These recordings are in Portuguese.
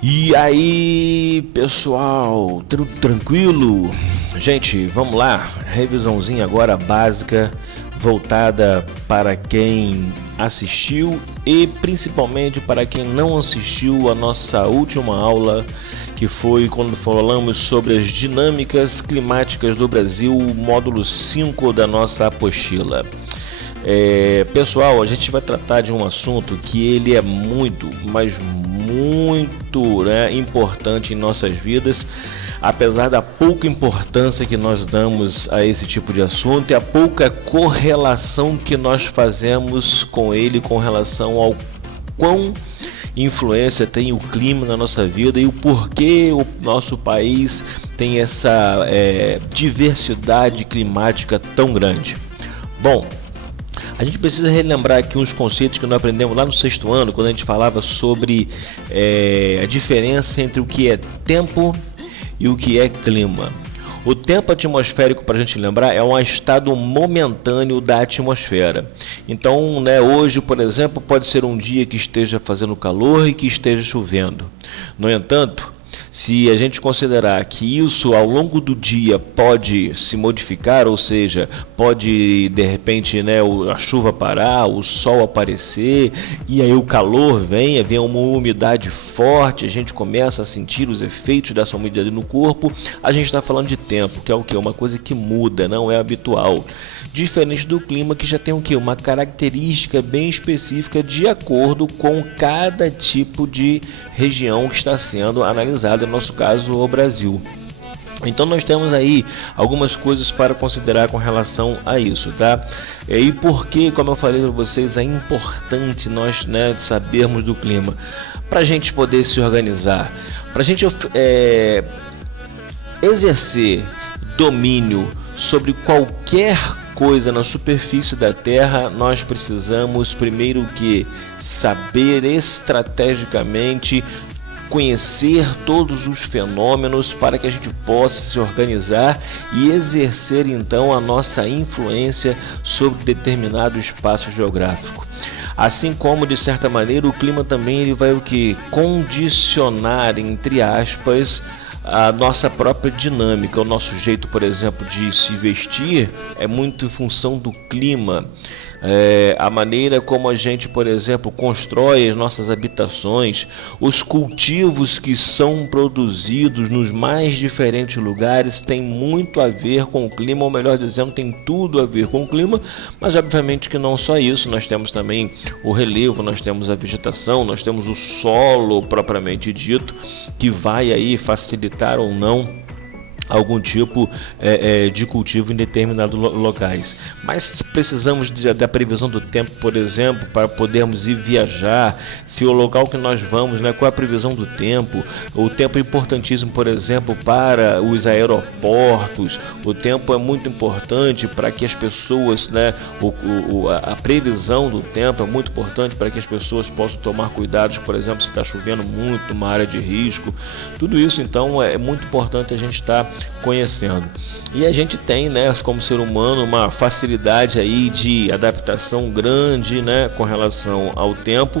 E aí, pessoal, tudo tranquilo? Gente, vamos lá, revisãozinha agora básica, voltada para quem assistiu e principalmente para quem não assistiu a nossa última aula, que foi quando falamos sobre as dinâmicas climáticas do Brasil, módulo 5 da nossa apostila. Pessoal, a gente vai tratar de um assunto que ele é muito, mas muito, né, importante em nossas vidas, apesar da pouca importância que nós damos a esse tipo de assunto e a pouca correlação que nós fazemos com ele com relação ao quão influência tem o clima na nossa vida e o porquê o nosso país tem essa diversidade climática tão grande. Bom, a gente precisa relembrar aqui uns conceitos que nós aprendemos lá no sexto ano, quando a gente falava sobre a diferença entre o que é tempo e o que é clima. O tempo atmosférico, para a gente lembrar, é um estado momentâneo da atmosfera. Então, hoje, por exemplo, pode ser um dia que esteja fazendo calor e que esteja chovendo. No entanto, se a gente considerar que isso ao longo do dia pode se modificar, ou seja, pode de repente a chuva parar, o sol aparecer e aí o calor vem uma umidade forte, a gente começa a sentir os efeitos dessa umidade no corpo, a gente está falando de tempo, que é o que? Uma coisa que muda, não é habitual. Diferente do clima, que já tem o que? Uma característica bem específica de acordo com cada tipo de região que está sendo analisada, no nosso caso o Brasil. Então nós temos aí algumas coisas para considerar com relação a isso, tá? E por que, como eu falei para vocês, é importante nós sabermos do clima, para a gente poder se organizar, para a gente exercer domínio sobre qualquer coisa na superfície da Terra. Nós precisamos primeiro que saber estrategicamente conhecer todos os fenômenos para que a gente possa se organizar e exercer então a nossa influência sobre determinado espaço geográfico. Assim como, de certa maneira, o clima também ele vai condicionar, entre aspas, a nossa própria dinâmica. O nosso jeito, por exemplo, de se vestir é muito em função do clima. A maneira como a gente, por exemplo, constrói as nossas habitações, os cultivos que são produzidos nos mais diferentes lugares tem muito a ver com o clima, ou melhor dizendo, tem tudo a ver com o clima, mas obviamente que não só isso, nós temos também o relevo, nós temos a vegetação, nós temos o solo propriamente dito, que vai aí facilitar ou não algum tipo de cultivo em determinados locais. Mas precisamos da previsão do tempo, por exemplo, para podermos ir viajar, se o local que nós vamos, qual é a previsão do tempo. O tempo é importantíssimo, por exemplo, para os aeroportos. O tempo é muito importante para que as pessoas, a previsão do tempo é muito importante para que as pessoas possam tomar cuidados, por exemplo, se está chovendo muito, uma área de risco. Tudo isso, então, é muito importante a gente estar conhecendo. E a gente tem, como ser humano, uma facilidade aí de adaptação grande, com relação ao tempo.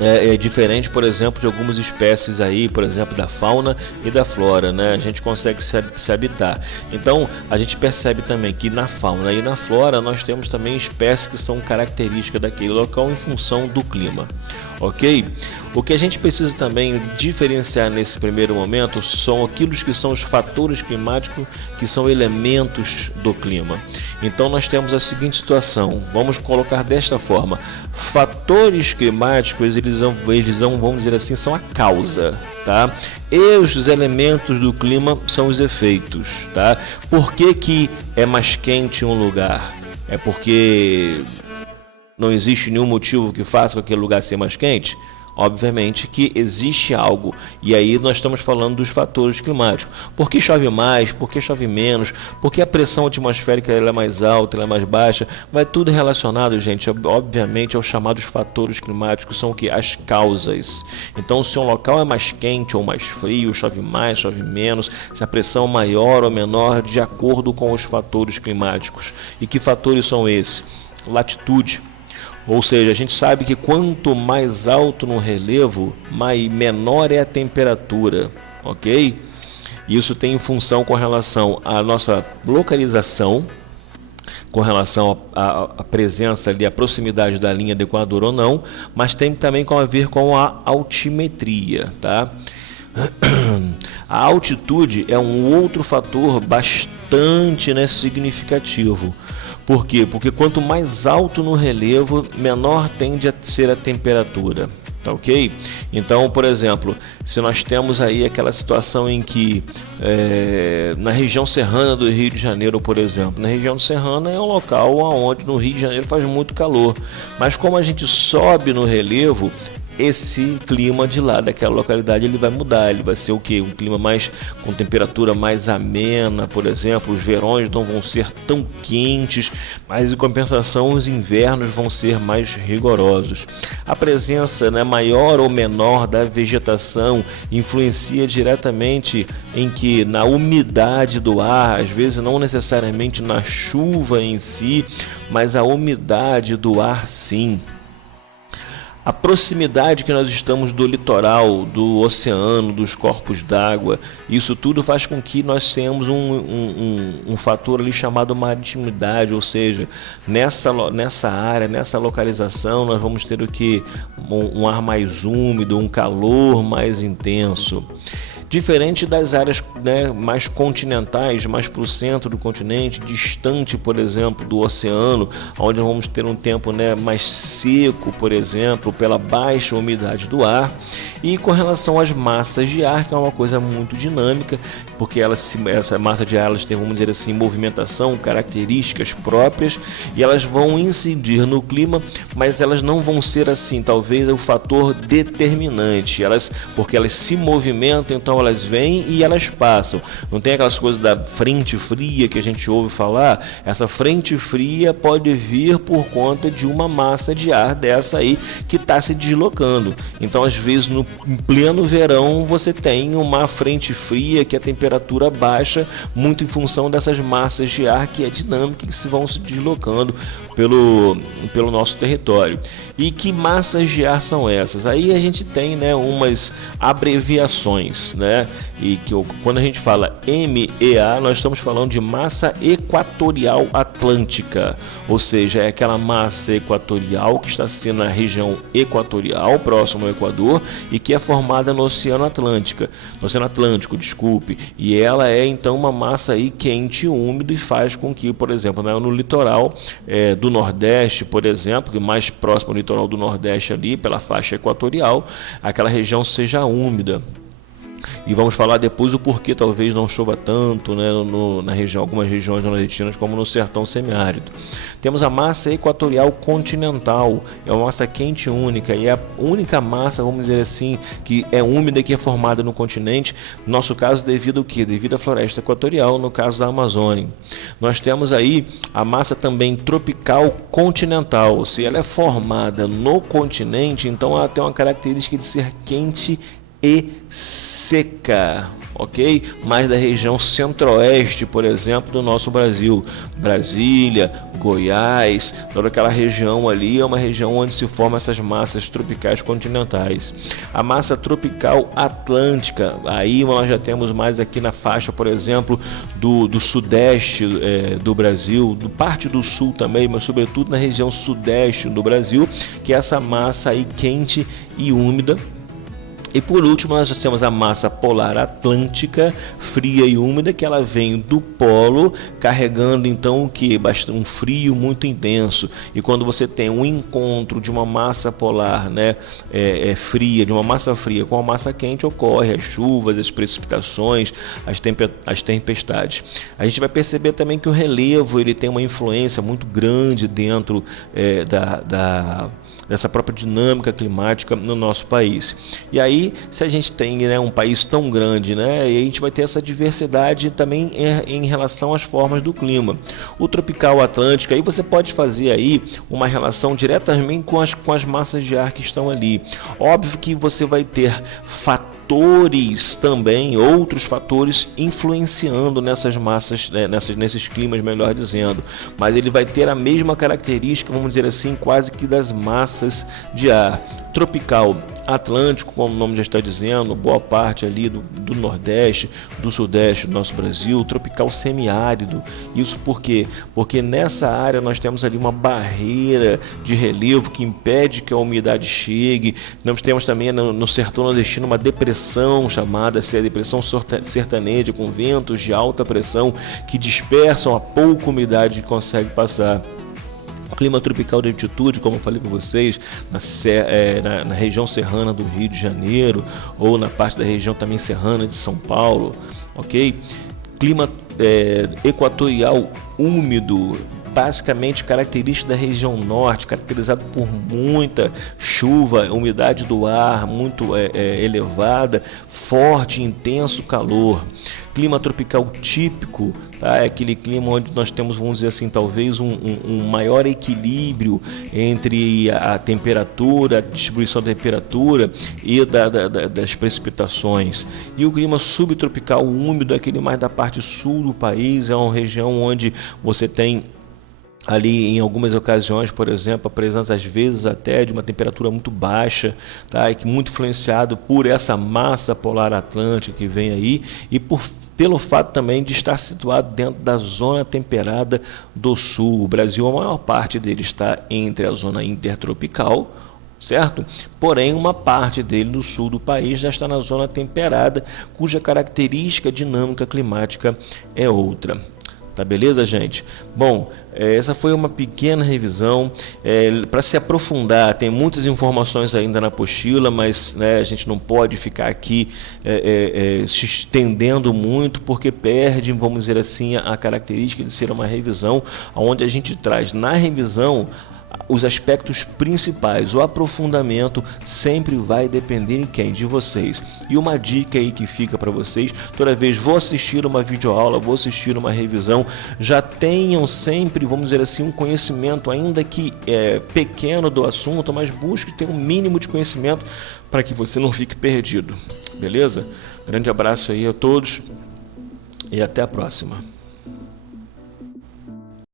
É diferente, por exemplo, de algumas espécies aí, por exemplo, da fauna e da flora, a gente consegue se habitar. Então, a gente percebe também que na fauna e na flora nós temos também espécies que são características daquele local em função do clima, ok? O que a gente precisa também diferenciar nesse primeiro momento são aqueles que são os fatores climáticos, que são elementos do clima. Então, nós temos a seguinte situação, vamos colocar desta forma: fatores climáticos, eles vamos dizer assim, são a causa, tá? E os elementos do clima são os efeitos, tá? Por que é mais quente em um lugar? É porque não existe nenhum motivo que faça aquele lugar ser mais quente? Obviamente que existe algo, e aí nós estamos falando dos fatores climáticos. Por que chove mais? Por que chove menos? Por que a pressão atmosférica ela é mais alta, ela é mais baixa? Vai tudo relacionado, gente, obviamente aos chamados fatores climáticos, são o que? As causas. Então, se um local é mais quente ou mais frio, chove mais, chove menos, se a pressão é maior ou menor, de acordo com os fatores climáticos. E que fatores são esses? Latitude. Ou seja, a gente sabe que quanto mais alto no relevo, menor é a temperatura, ok? Isso tem função com relação à nossa localização, com relação à presença ali, a proximidade da linha do Equador ou não, mas tem também a ver com a altimetria, tá? A altitude é um outro fator bastante, né, significativo. Por quê? Porque quanto mais alto no relevo, menor tende a ser a temperatura. Tá ok? Então, por exemplo, se nós temos aí aquela situação em que na região serrana do Rio de Janeiro, por exemplo, na região serrana é um local onde no Rio de Janeiro faz muito calor, mas como a gente sobe no relevo, esse clima de lá daquela localidade ele vai mudar, ele vai ser o que? Um clima mais com temperatura mais amena, por exemplo, os verões não vão ser tão quentes, mas em compensação os invernos vão ser mais rigorosos. A presença, né, maior ou menor da vegetação influencia diretamente em que na umidade do ar, às vezes não necessariamente na chuva em si, mas a umidade do ar sim. A proximidade que nós estamos do litoral, do oceano, dos corpos d'água, isso tudo faz com que nós tenhamos um fator ali chamado maritimidade, ou seja, nessa área, nessa localização, nós vamos ter o que? Um ar mais úmido, um calor mais intenso. Diferente das áreas, né, mais continentais, mais para o centro do continente, distante, por exemplo, do oceano, onde vamos ter um tempo, né, mais seco, por exemplo, pela baixa umidade do ar. E com relação às massas de ar, que é uma coisa muito dinâmica, porque essa massa de ar elas tem, vamos dizer assim, movimentação, características próprias, e elas vão incidir no clima, mas elas não vão ser assim, talvez o fator determinante, porque elas se movimentam, então elas vêm e elas passam. Não tem aquelas coisas da frente fria que a gente ouve falar. Essa frente fria pode vir por conta de uma massa de ar dessa aí que está se deslocando. Então, às vezes, em pleno verão, você tem uma frente fria que a temperatura baixa, muito em função dessas massas de ar que é dinâmica e que vão se deslocando pelo nosso território. E que massas de ar são essas? Aí a gente tem, né, umas abreviações, né? E que quando a gente fala MEA, nós estamos falando de massa equatorial atlântica, ou seja, é aquela massa equatorial que está sendo na região equatorial, próximo ao Equador, e que é formada no Oceano Atlântico, desculpe, e ela é então uma massa aí quente e úmida e faz com que, por exemplo, né, no litoral do Nordeste, por exemplo, que mais próximo ao litoral do Nordeste ali, pela faixa equatorial, aquela região seja úmida. E vamos falar depois o porquê talvez não chova tanto, né, algumas regiões nordestinas, como no sertão semiárido. Temos a massa equatorial continental, é uma massa quente única, e é a única massa, vamos dizer assim, que é úmida, que é formada no continente, no nosso caso devido ao quê? Devido à floresta equatorial, no caso da Amazônia. Nós temos aí a massa também tropical continental, se ela é formada no continente, então ela tem uma característica de ser quente e seca, ok? Mais da região centro-oeste, por exemplo, do nosso Brasil, Brasília, Goiás, toda aquela região ali é uma região onde se formam essas massas tropicais continentais. A massa tropical atlântica, aí nós já temos mais aqui na faixa, por exemplo, do sudeste do Brasil, do parte do sul também, mas sobretudo na região sudeste do Brasil, que é essa massa aí quente e úmida. E por último nós temos a massa polar atlântica, fria e úmida, que ela vem do polo, carregando então um frio muito intenso. E quando você tem um encontro de uma massa polar, né, fria, de uma massa fria com uma massa quente, ocorre as chuvas, as precipitações, as tempestades. A gente vai perceber também que o relevo ele tem uma influência muito grande dentro dessa própria dinâmica climática no nosso país. E aí, se a gente tem, né, um país tão grande, né, e a gente vai ter essa diversidade também em relação às formas do clima. O tropical atlântico, aí você pode fazer aí uma relação diretamente com as massas de ar que estão ali. Óbvio que você vai ter fatores também, outros fatores influenciando nessas massas, né, nesses climas, melhor dizendo, mas ele vai ter a mesma característica, vamos dizer assim, quase que das massas de ar. Tropical atlântico, como o nome já está dizendo, boa parte ali do Nordeste, do Sudeste do nosso Brasil. Tropical semiárido, isso por quê? Porque nessa área nós temos ali uma barreira de relevo que impede que a umidade chegue. Nós temos também no sertão nordestino uma depressão chamada a depressão sertaneja, com ventos de alta pressão que dispersam a pouca umidade que consegue passar. Clima tropical de altitude, como eu falei para vocês, na região serrana do Rio de Janeiro, ou na parte da região também serrana de São Paulo, ok? Clima equatorial úmido, basicamente característico da região norte, caracterizado por muita chuva, umidade do ar muito elevada, forte e intenso calor. Clima tropical típico, tá? É aquele clima onde nós temos, vamos dizer assim, talvez um maior equilíbrio entre a temperatura, a distribuição da temperatura e das precipitações. E o clima subtropical úmido, aquele mais da parte sul do país, é uma região onde você tem ali em algumas ocasiões, por exemplo, a presença às vezes até de uma temperatura muito baixa, tá? E que muito influenciado por essa massa polar atlântica que vem aí e pelo fato também de estar situado dentro da zona temperada do sul. O Brasil, a maior parte dele está entre a zona intertropical, certo? Porém, uma parte dele no sul do país já está na zona temperada, cuja característica dinâmica climática é outra. Tá beleza, gente? Bom, essa foi uma pequena revisão. Para se aprofundar, tem muitas informações ainda na apostila, mas, né, a gente não pode ficar aqui se estendendo muito, porque perde, vamos dizer assim, a característica de ser uma revisão, onde a gente traz na revisão os aspectos principais. O aprofundamento sempre vai depender em quem? De vocês. E uma dica aí que fica para vocês: toda vez vou assistir uma videoaula, vou assistir uma revisão, já tenham sempre, vamos dizer assim, um conhecimento, ainda que pequeno do assunto, mas busque ter um mínimo de conhecimento para que você não fique perdido. Beleza? Grande abraço aí a todos e até a próxima.